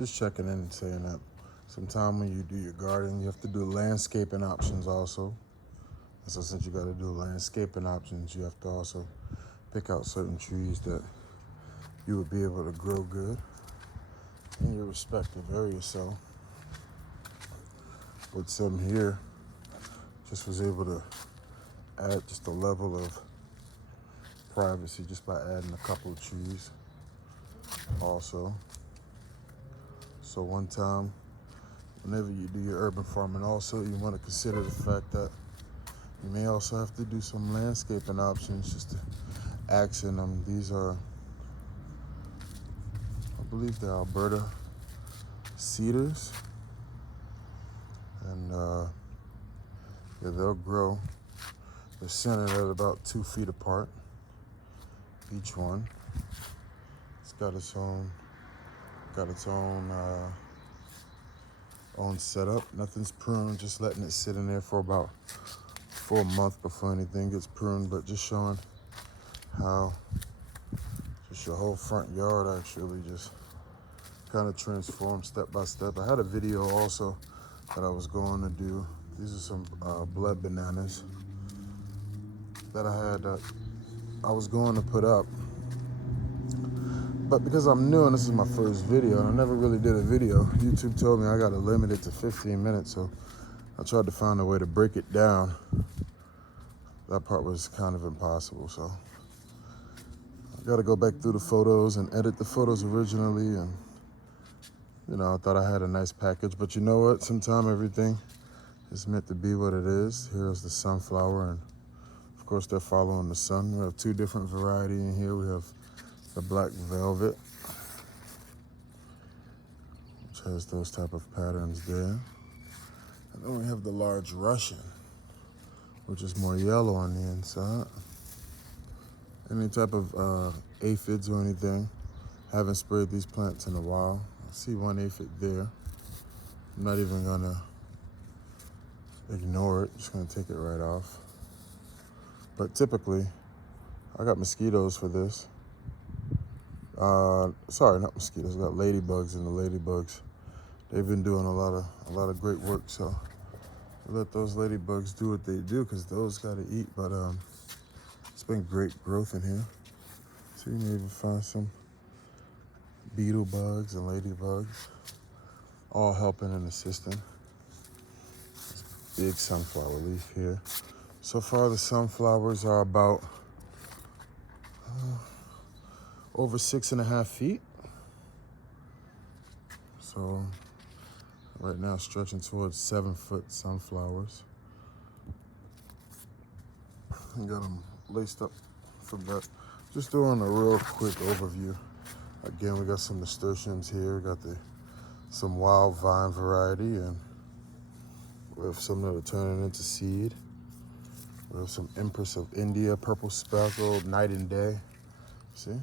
Just checking in and saying that sometime when you do your garden, you have to do landscaping options also. So since you got to do landscaping options, you have to also pick out certain trees that you would be able to grow good in your respective area. So with some here, just was able to add just a level of privacy just by adding a couple of trees also. So one time, whenever you do your urban farming also, you want to consider the fact that you may also have to do some landscaping options just to accent them. These are, I believe they're Alberta cedars. And yeah, they'll grow. They're centered at about 2 feet apart, each one. It's got its own own setup. Nothing's pruned, just letting it sit in there for a month before anything gets pruned, but just showing how just your whole front yard actually just kind of transforms step by step. I had a video also that I was going to do. These are some blood bananas that I was going to put up. But because I'm new and this is my first video, and I never really did a video, YouTube told me I got to limit it to 15 minutes, so I tried to find a way to break it down. That part was kind of impossible, so I got to go back through the photos and edit the photos originally, and you know, I thought I had a nice package, but you know what? Sometimes everything is meant to be what it is. Here's the sunflower, and of course they're following the sun. We have 2 different varieties in here. We have the black velvet, which has those type of patterns there. And then we have the large Russian, which is more yellow on the inside. Any type of aphids or anything. Haven't sprayed these plants in a while. I see one aphid there. I'm not even gonna ignore it, just gonna take it right off. But typically, I got mosquitoes for this. Sorry, not mosquitoes. I got ladybugs, and the ladybugs, they've been doing a lot of great work. So let those ladybugs do what they do, because those got to eat. But it's been great growth in here. So you may even find some beetle bugs and ladybugs, all helping and assisting. This big sunflower leaf here. So far, the sunflowers are about over 6.5 feet. So right now stretching towards 7-foot sunflowers. I got them laced up for that. Just doing a real quick overview. Again, we got some nasturtiums here. We got some wild vine variety, and we have some that are turning into seed. We have some Empress of India, purple speckled, night and day. See?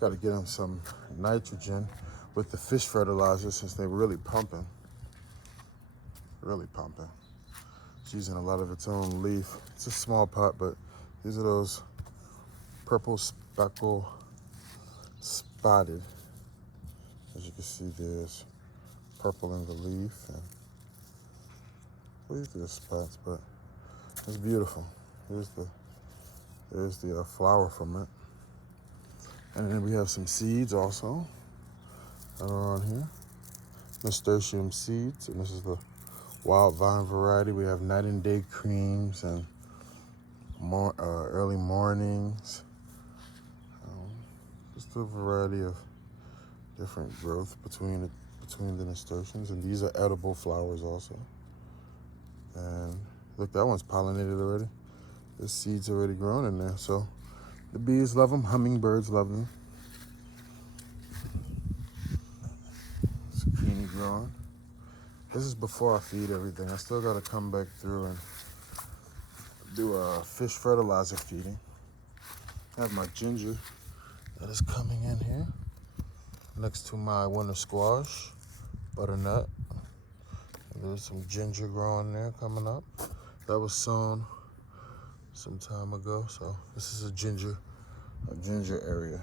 Got to get them some nitrogen with the fish fertilizer since they're really pumping. Really pumping. It's using a lot of its own leaf. It's a small pot, but these are those purple speckle spotted. As you can see, there's purple in the leaf, and I believe there's spots, but it's beautiful. There's the flower from it. And then we have some seeds also that are on here. Nasturtium seeds, and this is the wild vine variety. We have night and day creams and early mornings. Just a variety of different growth between the nasturtiums, and these are edible flowers also. And look, that one's pollinated already. The seed's already grown in there, so the bees love them, hummingbirds love them. Zucchini growing. This is before I feed everything. I still gotta come back through and do a fish fertilizer feeding. I have my ginger that is coming in here next to my winter squash, butternut. And there's some ginger growing there coming up. That was sown some time ago, so this is a ginger area.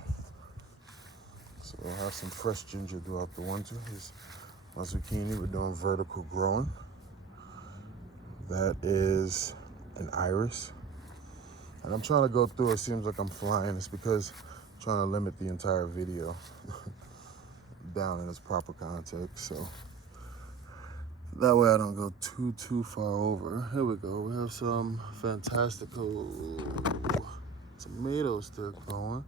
So we'll have some fresh ginger throughout the winter. Here's my zucchini. We're doing vertical growing. That is an iris. And I'm trying to go through, it seems like I'm flying. It's because I'm trying to limit the entire video down in its proper context. So that way I don't go too far over. Here we go. We have some fantastical tomatoes still growing.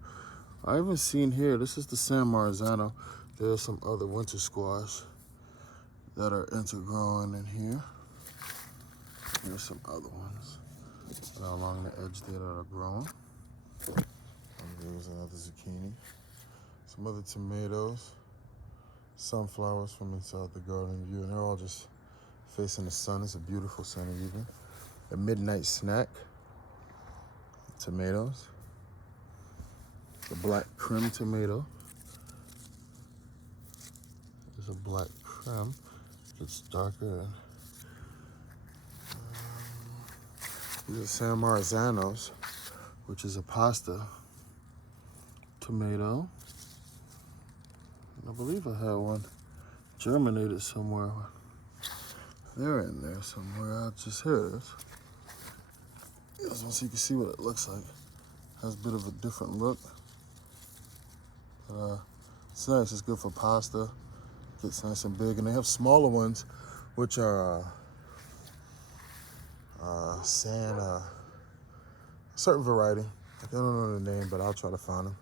I haven't seen here, this is the San Marzano. There's some other winter squash that are intergrowing in here. Here's some other ones along the edge there that are growing. And there's another zucchini. Some other tomatoes. Sunflowers from inside the garden view. And they're all just facing the sun. It's a beautiful sunny evening. A midnight snack. Tomatoes. The black creme tomato. There's a black creme. It's darker. These are San Marzanos, which is a pasta tomato. And I believe I had one germinated somewhere. They're in there somewhere. Here it is. This one, so you can see what it looks like. Has a bit of a different look. It's nice. It's good for pasta. Gets nice and big. And they have smaller ones, which are a certain variety. I don't know the name, but I'll try to find them.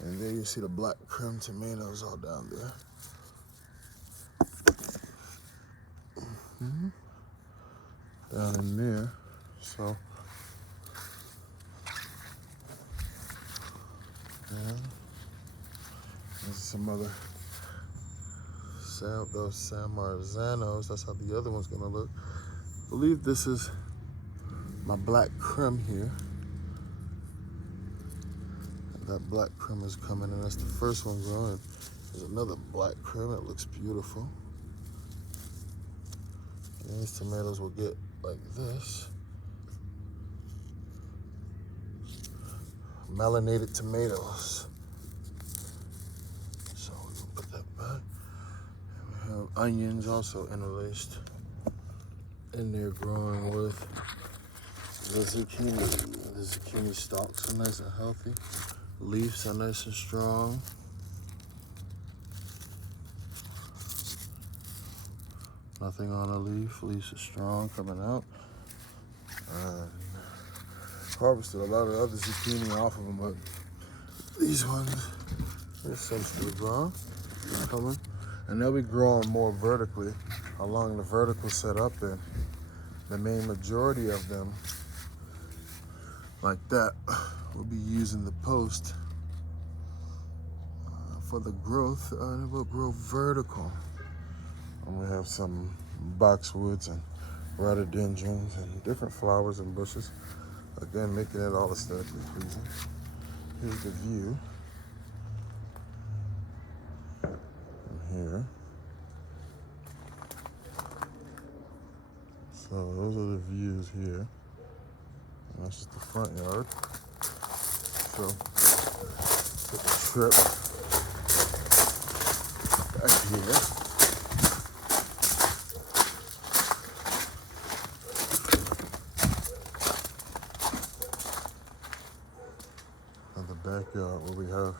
And there you see the black creme tomatoes all down there. Down in there. So, and there's some other those San Marzanos. That's how the other one's gonna look. I believe this is my black creme here. And that black creme is coming, and that's the first one growing. There's another black creme. It looks beautiful. And these tomatoes will get like this. Melanated tomatoes. So we're gonna put that back. And we have onions also interlaced in there growing with the zucchini. The zucchini stalks are nice and healthy. Leaves are nice and strong. Nothing on a leaf. Leaves are strong coming out. Harvested a lot of other zucchini off of them, but these ones, there's some still growing, coming, and they'll be growing more vertically along the vertical setup, and the main majority of them, like that, will be using the post for the growth, and it will grow vertical. And we have some boxwoods and rhododendrons and different flowers and bushes. Again, making it all aesthetically pleasing. Here's the view. From here. So those are the views here. And that's just the front yard. So take a trip back here. Backyard where we have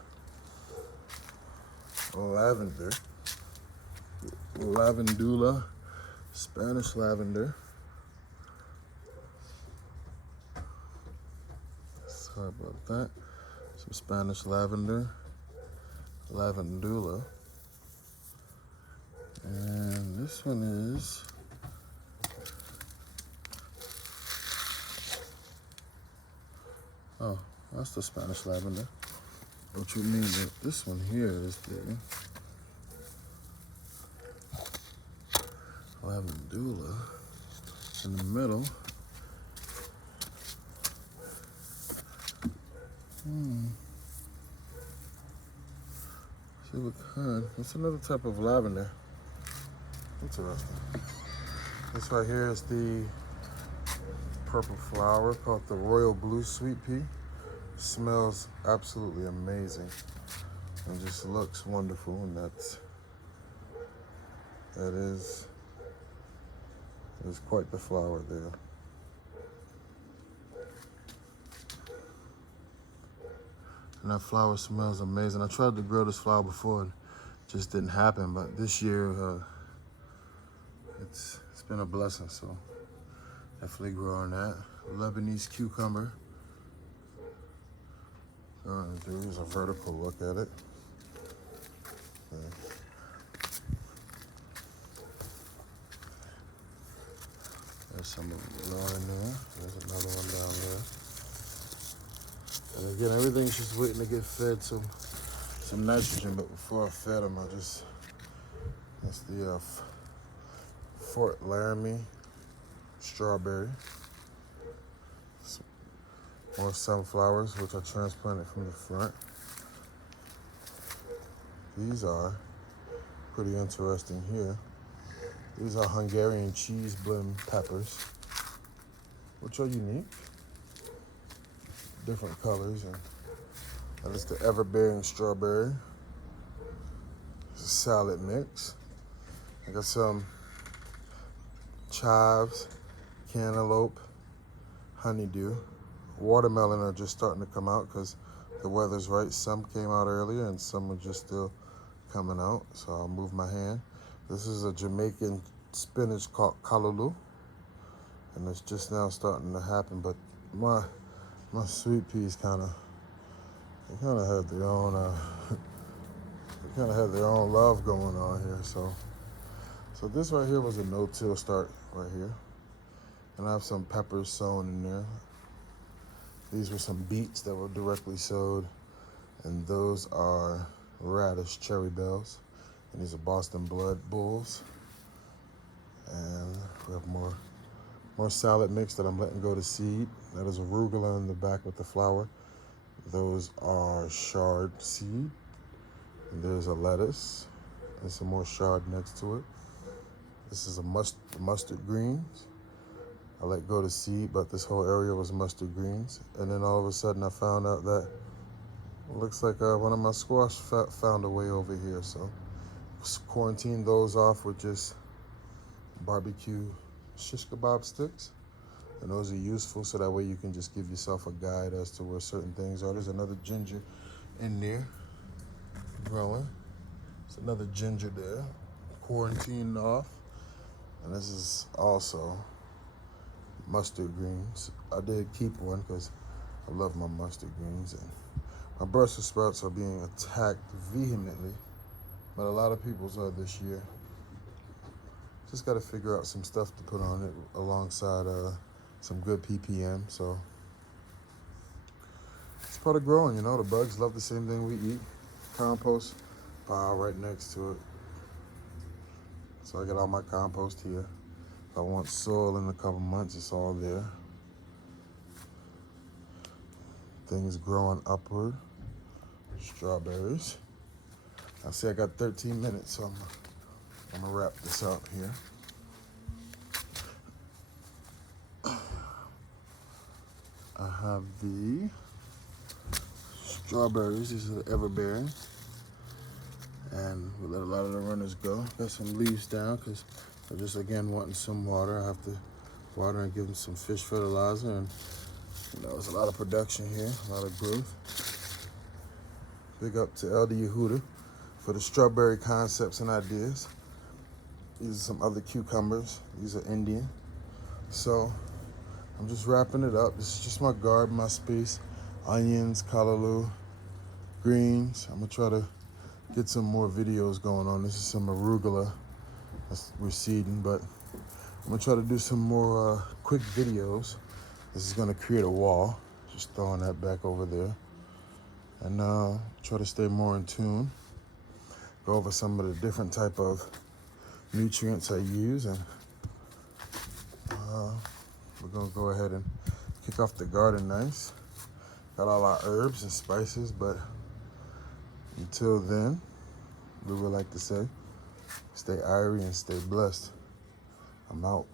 lavender, lavandula, Spanish lavender. Sorry about that. Some Spanish lavender, lavandula, and this one is that's the Spanish lavender. What you mean that this one here is the lavandula in the middle. See what kind? That's another type of lavender. Interesting. This right here is the purple flower called the royal blue sweet pea. Smells absolutely amazing. It just looks wonderful, and that is quite the flower there. And that flower smells amazing. I tried to grow this flower before and it just didn't happen, but this year it's been a blessing, so definitely growing that. Lebanese cucumber. There's a vertical look at it. Okay. There's some growing there. There's another one down there. And again, everything's just waiting to get fed some nitrogen, but before I fed them, that's the Fort Laramie strawberry. Some more sunflowers, which I transplanted from the front. These are pretty interesting here. These are Hungarian cheese blend peppers, which are unique. Different colors, and that is the ever-bearing strawberry. It's a salad mix. I got some chives, cantaloupe, honeydew. Watermelon are just starting to come out because the weather's right. Some came out earlier and some are just still coming out, so I'll move my hand. This is a Jamaican spinach called callaloo, and it's just now starting to happen, but my sweet peas kind of have their own love going on here. So this right here was a no-till start right here, and I have some peppers sown in there. These were some beets that were directly sowed, and those are radish cherry bells, and these are Boston blood bulls. And we have more salad mix that I'm letting go to seed. That is arugula in the back with the flower. Those are chard seed. And there's a lettuce and some more chard next to it. This is a mustard greens. I let go to seed, but this whole area was mustard greens. And then all of a sudden I found out that it looks like one of my squash found a way over here. So quarantine those off with just barbecue shish kebab sticks, and those are useful, so that way you can just give yourself a guide as to where certain things are. There's another ginger in there growing. There's another ginger there, quarantined off. And this is also mustard greens. I did keep one because I love my mustard greens. And my Brussels sprouts are being attacked vehemently, but a lot of people's are this year. Just got to figure out some stuff to put on it alongside some good ppm. So it's part of growing, you know. The bugs love the same thing we eat. Compost pile right next to it. So I got all my compost here. If I want soil in a couple months, it's all there. Things growing upward. Strawberries. I see I got 13 minutes, so I'm gonna wrap this up here. I have the strawberries. These are the ever-bearing, and we let a lot of the runners go. Got some leaves down because I'm just again wanting some water. I have to water and give them some fish fertilizer, and there's a lot of production here, a lot of growth. Big up to Elder Yehuda for the strawberry concepts and ideas. These are some other cucumbers. These are Indian. So I'm just wrapping it up. This is just my garden, my space. Onions, callaloo, greens. I'm gonna try to get some more videos going on. This is some arugula that's receding, but I'm gonna try to do some more quick videos. This is gonna create a wall. Just throwing that back over there. And try to stay more in tune. Go over some of the different type of nutrients I use, and we're gonna go ahead and kick off the garden nice. Got all our herbs and spices, but until then, we would like to say, stay IRIE and stay blessed. I'm out.